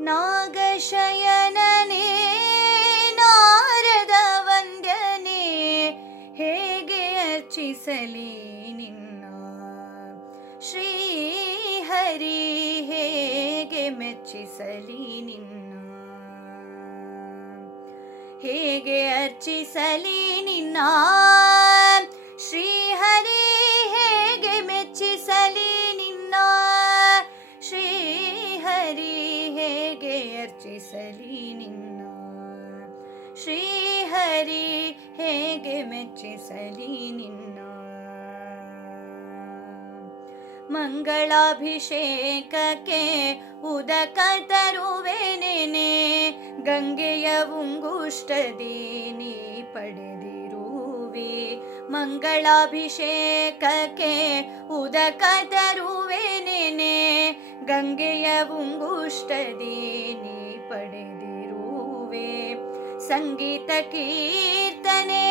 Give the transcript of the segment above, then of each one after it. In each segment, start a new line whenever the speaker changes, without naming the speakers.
ನಾಗಶಯನನೇ ನಾರದ ವಂದ್ಯನೇ ಹೇಗೆ ಅರ್ಚಿಸಲಿ ನಿನ್ನ? ಶ್ರೀಹರಿ ಹೇಗೆ ಮೆಚ್ಚಿಸಲಿ ನಿನ್ನ? ಹೇಗೆ ಅರ್ಚಿಸಲಿ ನಿನ್ನ? ಶ್ರೀಹರಿ ಅರ್ಚಿಸಲಿ ನಿನ್ನ. ಶ್ರೀಹರಿ ಹೇಗೆ ಮೆಚ್ಚಿಸಲಿ ನಿನ್ನ. ಮಂಗಳಾಭಿಷೇಕಕ್ಕೆ ಉದಕ ತರುವೆನೇನೆ. ಗಂಗೆಯ ಉಂಗುಷ್ಟದಿ ನೀ ಪಡೆದಿರುವೆ. ಮಂಗಳಾಭಿಷೇಕಕ್ಕೆ ಉದಕ ತರುವೆನೆನೆ ಗಂಗೆಯ ಉಂಗುಷ್ಟದಿ ನೀ ಪಡೆದಿರುವೆ. ಸಂಗೀತ ಕೀರ್ತನೆ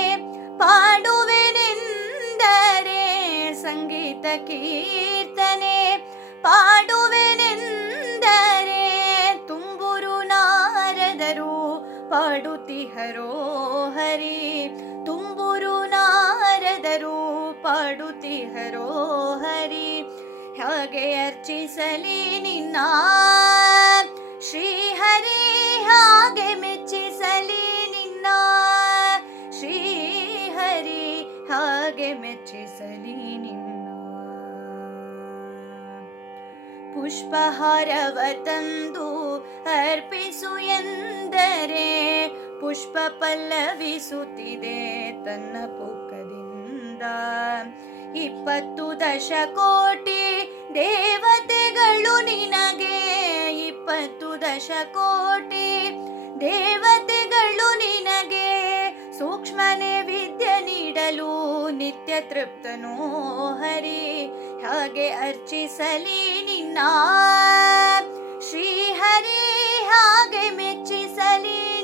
ಪಾಡುವೆನೆಂದರೆ, ಸಂಗೀತ ಕೀರ್ತನೆ ಪಾಡುವೆನೆಂದರೆ, ತುಂಬುರು ನಾರದರು ಪಾಡುತ್ತಿಹರೋ ಹರಿ ತುಂಬುರು ನಾರದರು ಪಾಡುತ್ತಿಹರೋ ಹರಿ ಹಾಗೆ ಅರ್ಚಿಸಲಿ ನಿನ್ನ ಶ್ರೀಹರಿ ಹಾಗೆ ಮೆಚ್ಚಿಸಲಿ ನಿನ್ನ ಶ್ರೀಹರಿ ಹಾಗೆ ಮೆಚ್ಚಿಸಲಿ ನಿನ್ನ ಪುಷ್ಪಹಾರವ ತಂದು ಅರ್ಪಿಸು ಎಂದರೆ ಪುಷ್ಪ ಪಲ್ಲವಿಸುತ್ತಿದೆ ತನ್ನ ಪುಕ್ಕದಿಂದ. ಇಪ್ಪತ್ತು ದಶಕೋಟಿ ದೇವತೆಗಳು ನಿನಗೆ. ಇಪ್ಪತ್ತು ದಶಕೋಟಿ ದೇವತೆಗಳು ನಿನಗೆ. ಸೂಕ್ಷ್ಮನೆ ವಿದ್ಯೆ ನೀಡಲು ನಿತ್ಯ ತೃಪ್ತನೋ ಹರಿ. ಹಾಗೆ ಅರ್ಚಿಸಲಿ ನಿನ್ನ ಶ್ರೀಹರಿ. ಹಾಗೆ ಮೆಚ್ಚಿಸಲಿ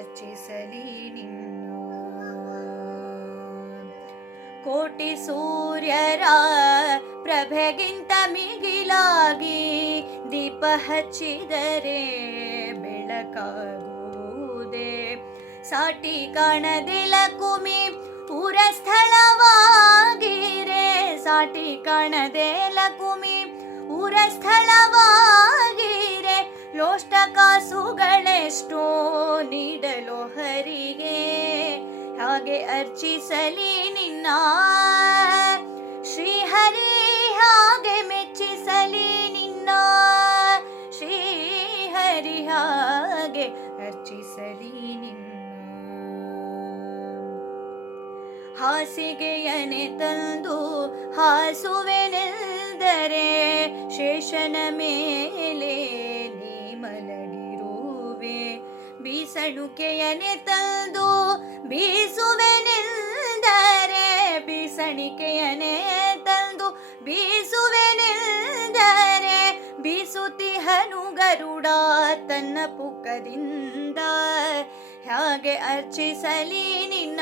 ಅರ್ಚಿಸಲಿ ನಿನ್ನು. ಕೋಟಿ ಸೂರ್ಯರ ಪ್ರಭೆಗಿಂತ ಮಿಗಿಲಾಗಿ ದೀಪ ಹಚ್ಚಿದರೆ ಬೆಳಕಾಗುವುದೇ? ಸಾಟಿ ಕಾಣದಿಲ ಕುಮಿ ಊರ ಸ್ಥಳವಾಗಿರೆ? ಸಾಟಿ ಕಾಣದೆಲ ಕುಮಿ ಊರ ಸ್ಥಳವಾಗಿರೆ ಲೋಷ್ಟ ಕಾಸುಗಳೆಷ್ಟೋ ನೀಡಲು ಹರಿಗೆ, ಹಾಗೆ ಅರ್ಚಿಸಲಿ ನಿನ್ನ. ಶ್ರೀಹರಿ, ಹಾಗೆ ಮೆಚ್ಚಿಸಲಿ ನಿನ್ನ. ಶ್ರೀಹರಿ, ಹಾಗೆ ಅರ್ಚಿಸಲಿ ನಿನ್ನ. ಹಾಸಿಗೆಯನೆ ತಂದು ಹಾಸುವೆನೆಂದರೆ ಶೇಷನ ಮೇಲೆ ಬೀಸಣುಕೆಯನೆ ತಂದು ಬೀಸುವೆನೆಂದರೆ ಬೀಸಣಿಕೆಯನೆ ತಂದು ಬೀಸುವೆನೆಂದರೆ ಬೀಸುತಿಹನು ಗರುಡ ತನ್ನ ಪುಕ್ಕದಿಂದ ಹಾಗೆ ಅರ್ಚಿಸಲಿ ನಿನ್ನ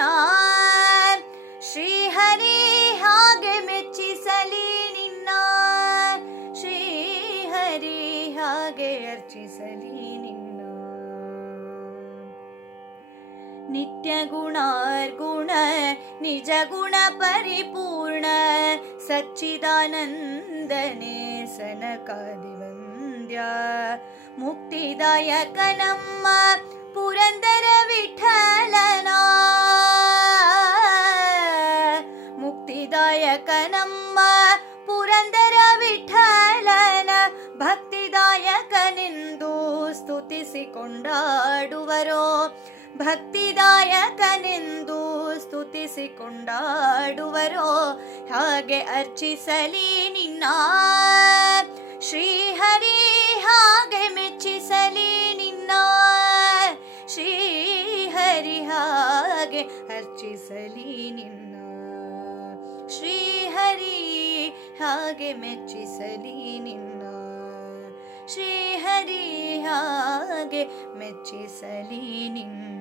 ನಿತ್ಯ ಗುಣಾರ್ಗುಣ ನಿಜ ಗುಣ ಪರಿಪೂರ್ಣ ಸಚ್ಚಿದಾನಂದನೆ ಸನಕಾದಿವಂದ್ಯ ಮುಕ್ತಿದಾಯಕ ನಮ್ಮ ಪುರಂದರ ವಿಠಲನ ಭಕ್ತಿದಾಯಕನೆಂದು ಸ್ತುತಿಸಿಕೊಂಡಾಡುವರೋ, ಹಾಗೆ ಅರ್ಚಿಸಲಿ ನಿನ್ನ. ಶ್ರೀಹರಿ, ಹಾಗೆ ಮೆಚ್ಚಿಸಲಿ ನಿನ್ನ. ಶ್ರೀಹರಿ, ಹಾಗೆ ಅರ್ಚಿಸಲಿ ನಿನ್ನ. ಶ್ರೀಹರಿ, ಹಾಗೆ ಮೆಚ್ಚಿಸಲಿ ನಿನ್ನ. ಶ್ರೀಹರಿ, ಹಾಗೆ ಮೆಚ್ಚಿಸಲಿ ನಿನ್ನ.